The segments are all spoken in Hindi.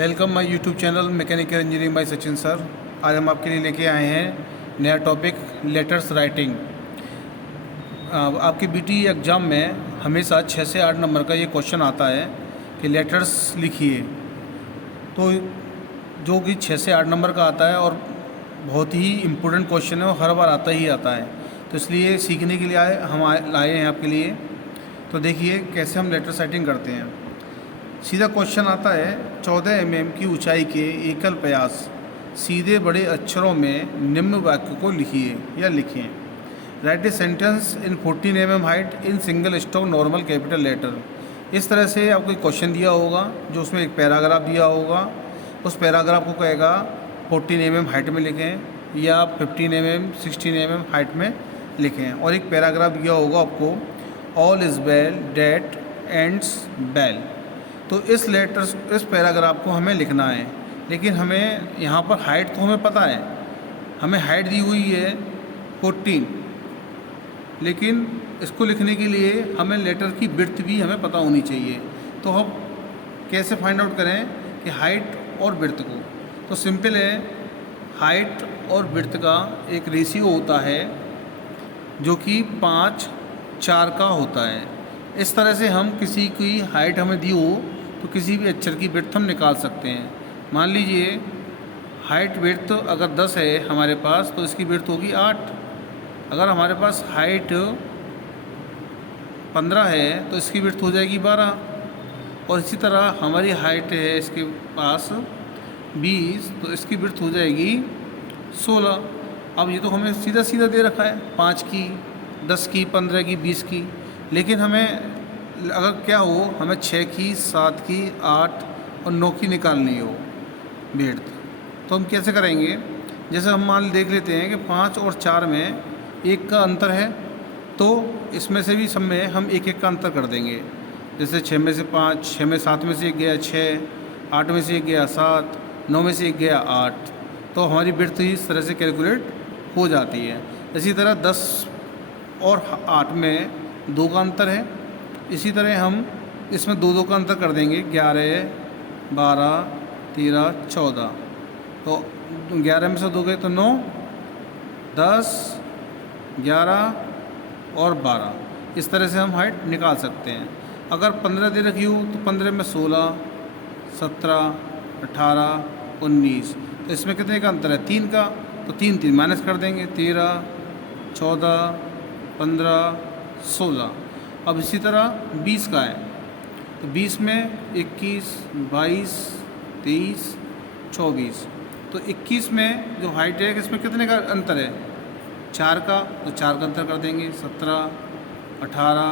Welcome my YouTube channel mechanical engineering bye Sachin sir. आज हम आपके लिए लेके आए हैं नया टॉपिक लेटर्स राइटिंग। आपके बीटी एग्ज़ाम में हमेशा 6 से 8 नंबर का ये क्वेश्चन आता है कि लेटर्स लिखिए। तो जो कि 6 से 8 नंबर का आता है और बहुत ही इम्पोर्टेंट क्वेश्चन है और हर बार आता ही आता है। तो इसलिए सीखने के लिए लाए हैं आपके लिए। तो देखिए कैसे हम लेटर्स राइटिंग करते हैं। सीधा क्वेश्चन आता है 14 mm की ऊंचाई के एकल प्रयास सीधे बड़े अक्षरों में निम्न वाक्य को लिखिए या लिखें। Write a sentence in 14 mm height in single stroke normal capital letter. इस तरह से आपको क्वेश्चन दिया होगा जो उसमें एक पैराग्राफ दिया होगा। उस पैराग्राफ को कहेगा 14 mm हाइट में लिखें या 15 mm 16 mm हाइट में लिखें। और एक पैराग्राफ दिया होगा आपको all is well that ends well. तो इस पैराग्राफ को हमें लिखना है। लेकिन हमें यहाँ पर हाइट तो हमें पता है, हमें हाइट दी हुई है 14, लेकिन इसको लिखने के लिए हमें लेटर की विड्थ भी हमें पता होनी चाहिए। तो हम कैसे फाइंड आउट करें कि हाइट और विड्थ को? तो सिंपल है, हाइट और विड्थ का एक रेशियो होता है जो कि 5:4 का होता है। इस तरह से हम किसी की हाइट हमें दी हो तो किसी भी अक्षर की विड्थ हम निकाल सकते हैं। मान लीजिए हाइट विड्थ अगर 10 है हमारे पास तो इसकी विड्थ होगी 8। अगर हमारे पास हाइट 15 है तो इसकी विड्थ हो जाएगी 12। और इसी तरह हमारी हाइट है इसके पास 20 तो इसकी विड्थ हो जाएगी 16। अब ये तो हमें सीधा सीधा दे रखा है 5 की, 10 की, 15 की, 20 की। लेकिन हमें अगर क्या हो, हमें 6 की, 7 की, 8 और 9 की निकालनी हो विड्थ, तो हम कैसे करेंगे? जैसे हम मान देख लेते हैं कि 5 और 4 में 1 का अंतर है, तो इसमें से भी सब में हम 1-1 का अंतर कर देंगे। जैसे 6 में से 5, 6 में 7 में से 1 गया 6, 8 में से 1 गया 7, 9 में से 1 गया 8। तो हमारी विड्थ इस तरह से कैलकुलेट हो जाती है। इसी तरह 10 और 8 में 2 का अंतर है। इसी तरह हम इसमें 2-2 का अंतर कर देंगे, 11, 12, 13, 14। तो 11 में से 2 गए तो 9, 10, 11 और 12। इस तरह से हम हाइट निकाल सकते हैं। अगर 15 दे रखी हो तो 15 में 16, 17, 18, 19। तो इसमें कितने का अंतर है? 3 का। तो 3 माइनस कर देंगे, 13, 14, 15, 16। अब इसी तरह 20 का है तो 20 में 21, 22, 23, 24। तो 21 में जो हाइट है इसमें कितने का अंतर है? 4 का। तो 4 का अंतर कर देंगे, 17, 18,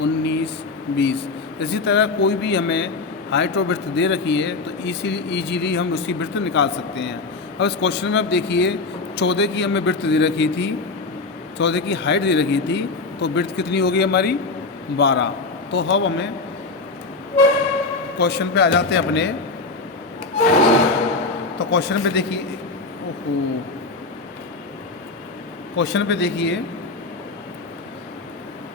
19, 20। इसी तरह कोई भी हमें हाइट और विड्थ दे रखी है तो ईजीली हम उसकी विड्थ निकाल सकते हैं। अब इस क्वेश्चन में आप देखिए 14 की हमें विड्थ दे रखी थी, 14 की हाइट दे रखी थी, तो विड्थ कितनी होगी हमारी? 12। तो अब हमें क्वेश्चन पे आ जाते हैं अपने। तो क्वेश्चन पे देखिए, क्वेश्चन पे देखिए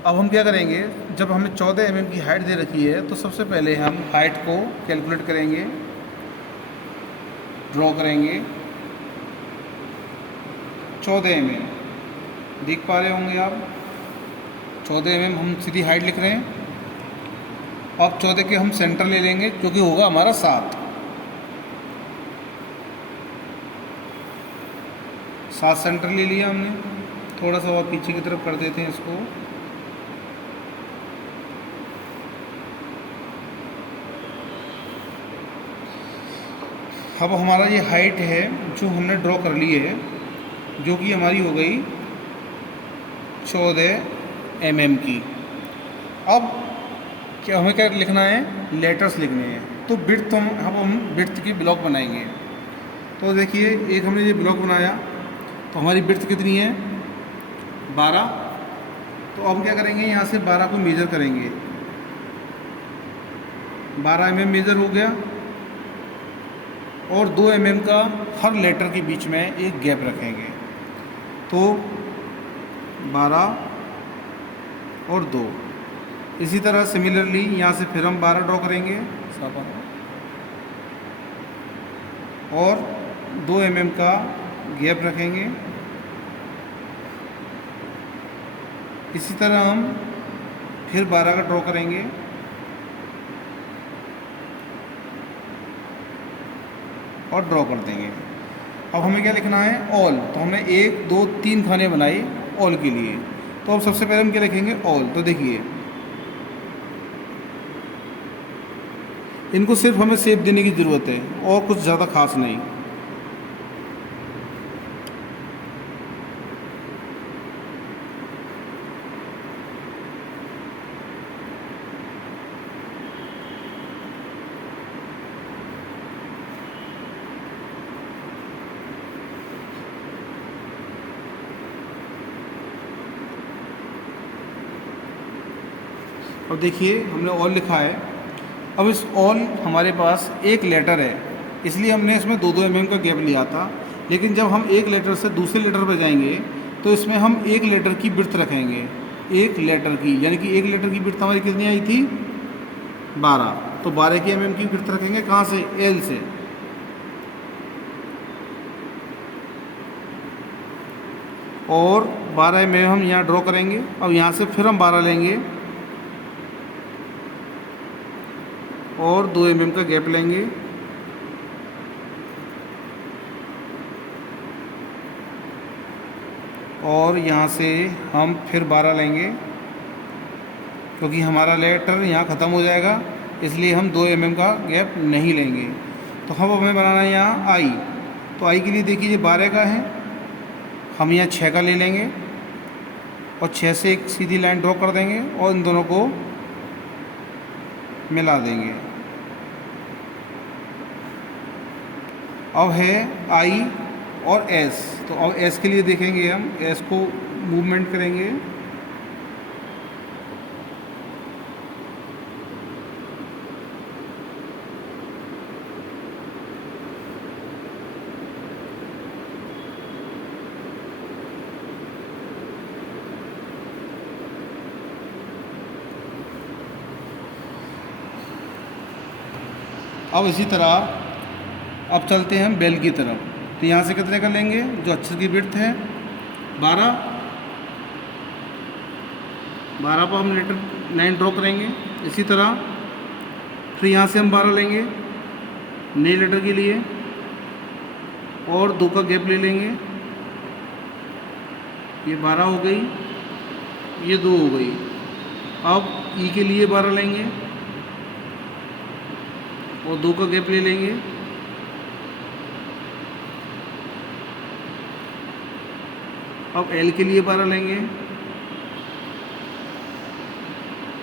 अब हम क्या करेंगे। जब हमें 14 mm की हाइट दे रखी है तो सबसे पहले हम हाइट को कैलकुलेट करेंगे, ड्रॉ करेंगे। 14 mm देख पा रहे होंगे आप, 14 mm हम सीधी हाइट लिख रहे हैं। अब 14 के हम सेंटर ले लेंगे जो कि होगा हमारा 7 सेंटर ले लिया हमने। थोड़ा सा और पीछे की तरफ कर देते हैं इसको। अब हमारा ये हाइट है जो हमने ड्रॉ कर ली है, जो कि हमारी हो गई 14 mm की। अब क्या हमें क्या लिखना है? लेटर्स लिखने हैं। तो विड्थ हम विड्थ की ब्लॉक बनाएंगे। तो देखिए एक हमने ये ब्लॉक बनाया तो हमारी विड्थ कितनी है? 12। तो अब क्या करेंगे, यहाँ से 12 को मेज़र करेंगे। 12 mm मेज़र हो गया और 2 mm का हर लेटर के बीच में एक गैप रखेंगे। तो 12 और 2। इसी तरह सिमिलरली यहाँ से फिर हम 12 ड्रॉ करेंगे। और 2 mm का गैप रखेंगे। इसी तरह हम फिर 12 का ड्रॉ करेंगे और ड्रॉ कर देंगे। अब हमें क्या लिखना है, ऑल। तो हमने 1 2 3 खाने बनाए ऑल के लिए। तो अब सबसे पहले हम क्या लिखेंगे, ऑल। तो देखिए इनको सिर्फ हमें शेप देने की ज़रूरत है और कुछ ज़्यादा खास नहीं। अब देखिए हमने ऑल लिखा है। अब इस ऑल हमारे पास एक लेटर है, इसलिए हमने इसमें 2 mm का गैप लिया था। लेकिन जब हम एक लेटर से दूसरे लेटर पर जाएंगे तो इसमें हम एक लेटर की विड्थ रखेंगे, एक लेटर की, यानी कि एक लेटर की विड्थ हमारी कितनी आई थी, 12। तो 12 की mm की विड्थ रखेंगे कहाँ से, एल से। और 12 mm हम यहाँ ड्रॉ करेंगे। अब यहाँ से फिर हम 12 लेंगे और 2 mm का गैप लेंगे और यहाँ से हम फिर 12 लेंगे, क्योंकि हमारा लेटर यहाँ ख़त्म हो जाएगा, इसलिए हम 2 mm का गैप नहीं लेंगे। तो हम हमें बनाना है यहाँ आई। तो आई के लिए देखिए ये 12 का है, हम यहाँ 6 का ले लेंगे और 6 से एक सीधी लाइन ड्रॉ कर देंगे और इन दोनों को मिला देंगे। अब है आई और एस। तो अब एस के लिए देखेंगे, हम एस को मूवमेंट करेंगे। अब इसी तरह अब चलते हैं हम बेल की तरफ। तो यहाँ से कितने का लेंगे, जो अक्षर की विड्थ है 12, 12 पर हम लेटर लाइन ड्रॉ करेंगे। इसी तरह फिर यहाँ से हम 12 लेंगे नए लेटर के लिए और 2 का गैप ले लेंगे। ये 12 हो गई, ये 2 हो गई। अब ई के लिए 12 लेंगे और 2 का गैप ले लेंगे। अब एल के लिए 12 लेंगे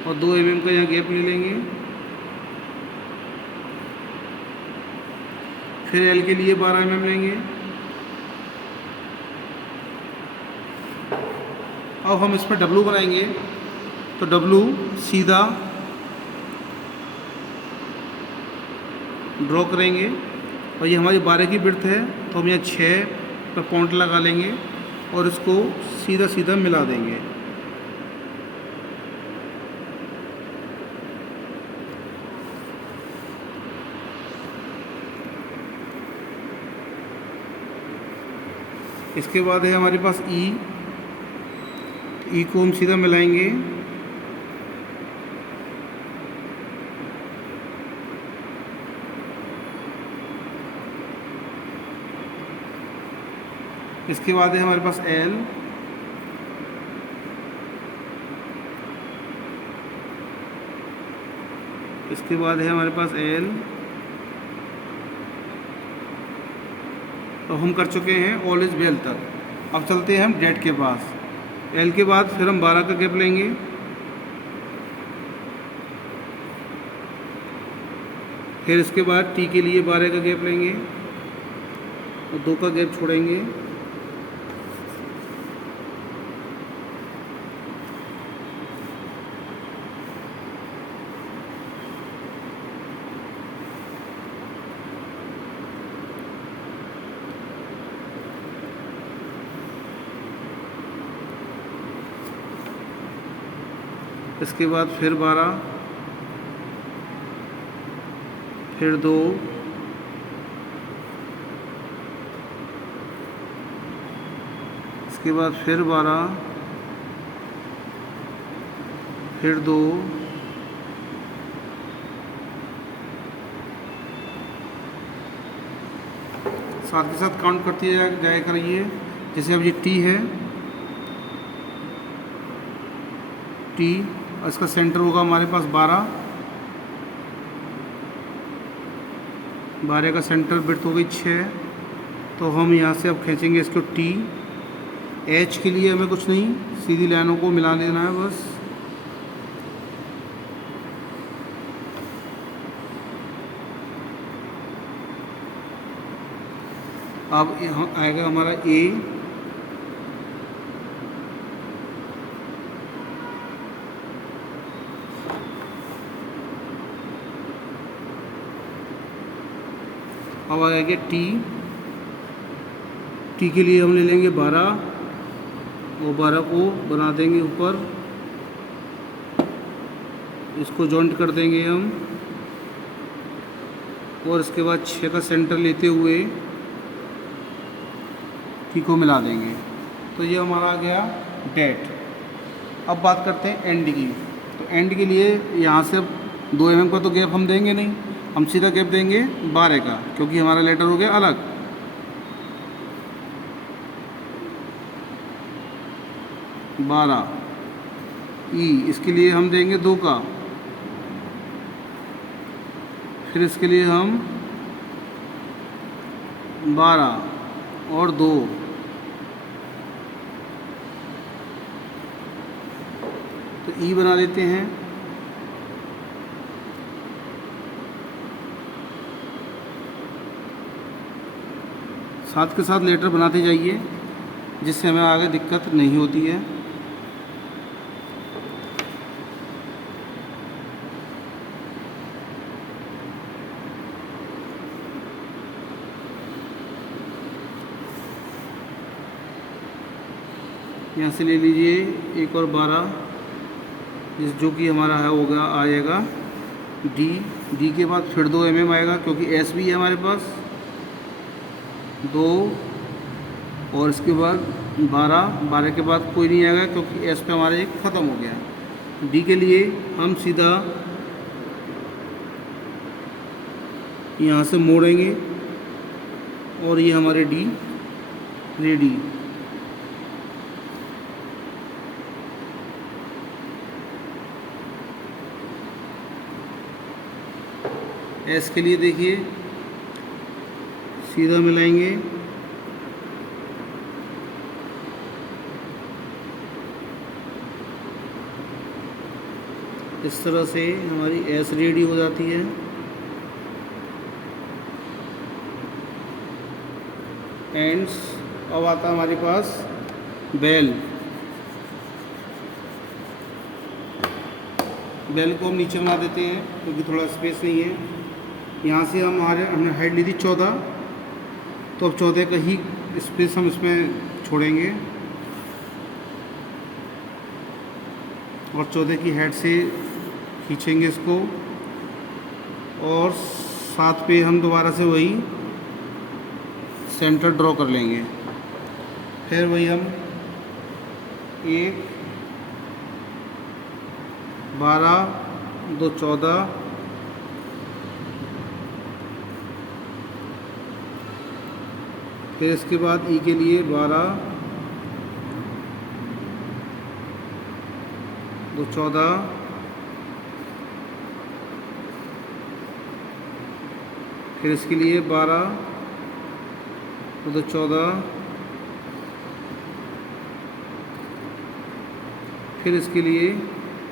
और 2 mm का यहाँ गैप ले लेंगे। फिर एल के लिए 12 mm लेंगे। अब हम इस पर डब्लू बनाएंगे। तो डब्लू सीधा ड्रॉ करेंगे और ये हमारी 12 की विड्थ है, तो हम यहाँ 6 पर पॉइंट लगा लेंगे और इसको सीधा सीधा मिला देंगे। इसके बाद है हमारे पास ई को हम सीधा मिलाएंगे। इसके बाद है हमारे पास एल, इसके बाद है हमारे पास एल। तो हम कर चुके हैं ऑल इज वेल तक। अब चलते हैं हम डेट के पास। एल के बाद फिर हम 12 का गैप लेंगे, फिर इसके बाद टी के लिए 12 का गैप लेंगे और 2 का गैप छोड़ेंगे। इसके बाद फिर 12, फिर 2, इसके बाद फिर 12, फिर 2, साथ के साथ काउंट करती जाया करिए। जैसे अब ये टी है, टी, इसका सेंटर होगा हमारे पास 12, 12 का सेंटर बिड्थ हो गई 6। तो हम यहाँ से अब खींचेंगे इसको टी। एच के लिए हमें कुछ नहीं, सीधी लाइनों को मिला लेना है बस। अब यहाँ आएगा हमारा ए, अब आएगा टी। टी के लिए हम ले लेंगे 12 और 12 को बना देंगे ऊपर, इसको जॉइंट कर देंगे हम। और इसके बाद 6 का सेंटर लेते हुए टी को मिला देंगे। तो ये हमारा आ गया डेट। अब बात करते हैं एंड की। तो एंड के लिए यहाँ से 2 mm का तो गैप हम देंगे नहीं, हम सीधा गैप देंगे 12 का, क्योंकि हमारा लेटर हो गया अलग। ई, इसके लिए हम देंगे 2 का, फिर इसके लिए हम 12 और 2, तो ई बना लेते हैं। साथ के साथ लेटर बनाते जाइए, जिससे हमें आगे दिक्कत नहीं होती है। यहाँ से ले लीजिए 1 और 12, जो कि हमारा है होगा आएगा डी। डी के बाद फिर 2 mm आएगा, क्योंकि एस भी है हमारे पास 2, और इसके बाद 12 के बाद कोई नहीं आएगा, क्योंकि एस पे हमारे एक ख़त्म हो गया। डी के लिए हम सीधा यहाँ से मोड़ेंगे और ये हमारे डी रेडी। एस के लिए देखिए सीधा मिलाएंगे, इस तरह से हमारी एस रेडी हो जाती है। एंड्स। अब आता है हमारे पास बेल। बेल को हम नीचे बना देते हैं, क्योंकि थोड़ा स्पेस नहीं है। यहाँ से हमने हाइट ली थी 14, तो अब 14 का ही स्पेस हम इसमें छोड़ेंगे और 14 की हेड से खींचेंगे इसको, और 7 पे हम दोबारा से वही सेंटर ड्रॉ कर लेंगे। फिर वही हम 1, 12, 2, 14, फिर इसके बाद ई के लिए 12, 2, 14, फिर इसके लिए 12, 2, 14, फिर इसके लिए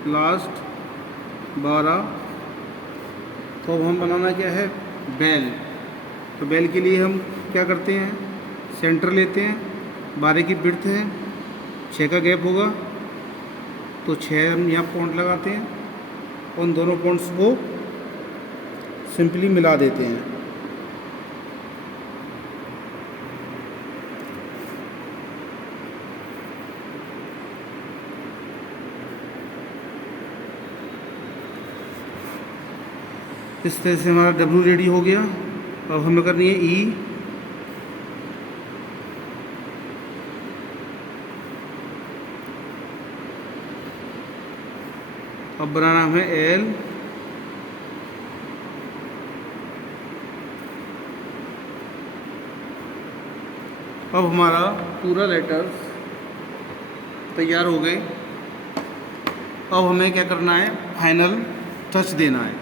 लास्ट 12। तो अब हम बनाना क्या है, बेल। तो बेल के लिए हम क्या करते हैं, सेंटर लेते हैं, 12 की बिड्थ है, 6 का गैप होगा, तो 6 हम यहाँ पॉइंट लगाते हैं, उन दोनों पॉइंट्स को सिंपली मिला देते हैं। इस तरह से हमारा डब्ल्यू रेडी हो गया। अब हमें करनी है ई। अब बनाना हमें एल, अब हमारा पूरा लेटर्स तैयार हो गए। अब हमें क्या करना है, फाइनल टच देना है।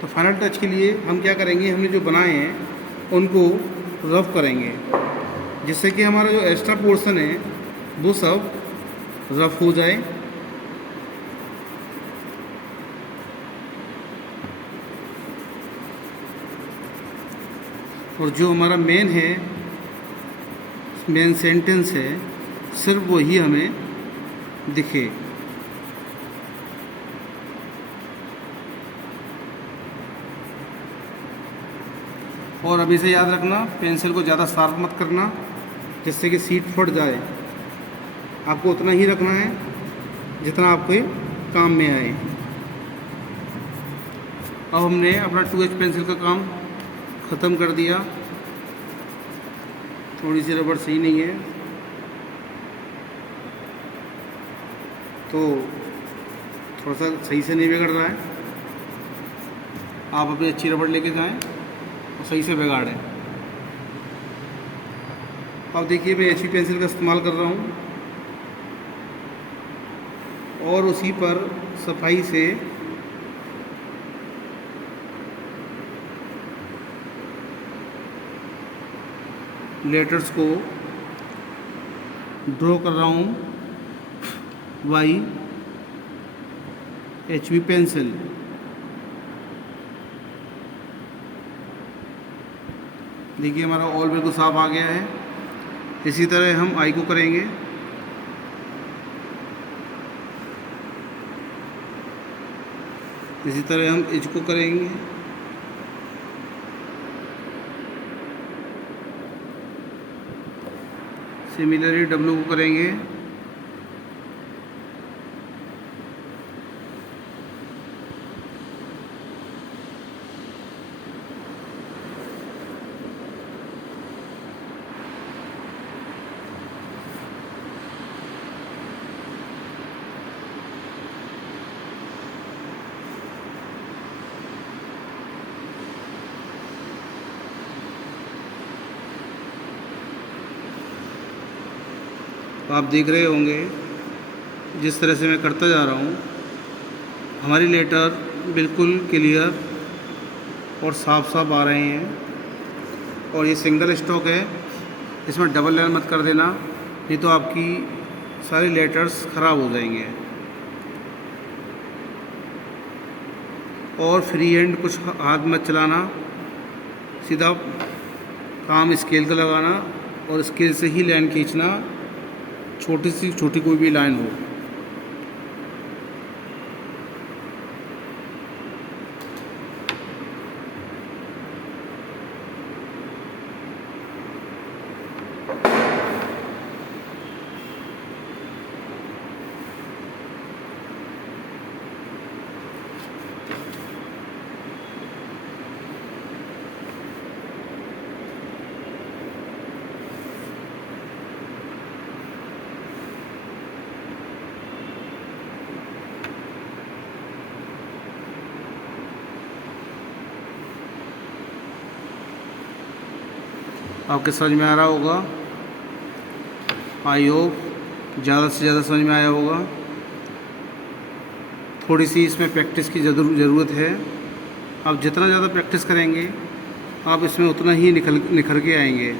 तो फाइनल टच के लिए हम क्या करेंगे, हमने जो बनाए हैं उनको रफ करेंगे, जिससे कि हमारा जो एक्स्ट्रा पोर्शन है वो सब रफ हो जाए। और जो हमारा मेन सेंटेंस है सिर्फ वही हमें दिखे। और अभी से याद रखना, पेंसिल को ज़्यादा शार्प मत करना जिससे कि सीट फट जाए। आपको उतना ही रखना है जितना आपके काम में आए। अब हमने अपना 2H पेंसिल का काम ख़त्म कर दिया। थोड़ी सी रबड़ सही नहीं है तो थोड़ा सा सही से नहीं बिगड़ रहा है। आप अपनी अच्छी रबड़ लेके जाएं और सही से बिगाड़ें। अब देखिए मैं HB पेंसिल का इस्तेमाल कर रहा हूँ और उसी पर सफाई से लेटर्स को ड्रॉ कर रहा हूँ बाई HB पेंसिल। देखिए हमारा ऑल बिल्कुल साफ आ गया है। इसी तरह हम आई को करेंगे। इसी तरह हम एच को करेंगे। सिमिलरली डब्ल्यू को करेंगे। आप देख रहे होंगे जिस तरह से मैं करता जा रहा हूँ हमारी लेटर बिल्कुल क्लियर और साफ साफ आ रहे हैं। और ये सिंगल स्ट्रोक है, इसमें डबल लाइन मत कर देना, नहीं तो आपकी सारी लेटर्स ख़राब हो जाएंगे। और फ्री हैंड कुछ हाथ मत चलाना, सीधा काम स्केल का लगाना और स्केल से ही लाइन खींचना, छोटी सी छोटी कोई भी लाइन हो। आपके समझ में आ रहा होगा। आई होप ज़्यादा से ज़्यादा समझ में आया होगा। थोड़ी सी इसमें प्रैक्टिस की ज़रूरत है। आप जितना ज़्यादा प्रैक्टिस करेंगे आप इसमें उतना ही निखर के आएंगे।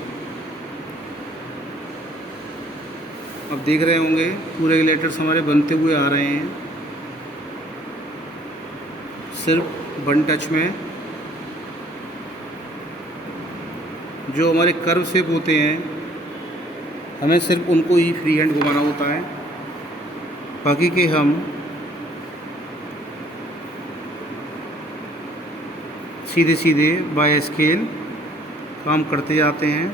आप देख रहे होंगे पूरे लेटर्स हमारे बनते हुए आ रहे हैं सिर्फ वन टच में। जो हमारे कर्व शेप होते हैं हमें सिर्फ उनको ही फ्री हैंड घुमाना होता है, बाकी के हम सीधे सीधे बाय स्केल काम करते जाते हैं।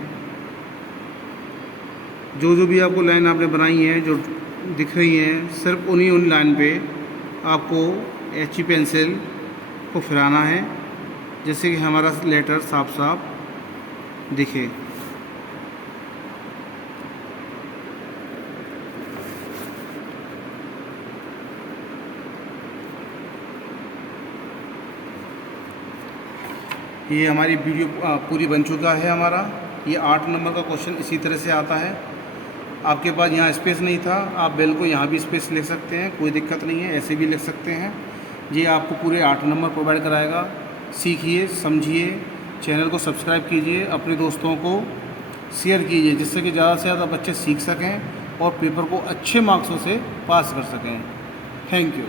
जो भी आपको लाइन आपने बनाई है जो दिख रही हैं सिर्फ उन लाइन पे आपको HB पेंसिल को फिराना है जिससे कि हमारा लेटर साफ साफ दिखे। ये हमारी वीडियो पूरी बन चुका है हमारा। ये 8 नंबर का क्वेश्चन इसी तरह से आता है। आपके पास यहाँ स्पेस नहीं था, आप बेल को यहाँ भी स्पेस लिख सकते हैं, कोई दिक्कत नहीं है, ऐसे भी लिख सकते हैं। ये आपको पूरे 8 नंबर प्रोवाइड कराएगा। सीखिए, समझिए, चैनल को सब्सक्राइब कीजिए, अपने दोस्तों को शेयर कीजिए, जिससे कि ज़्यादा से ज़्यादा बच्चे सीख सकें और पेपर को अच्छे मार्क्सों से पास कर सकें। Thank you.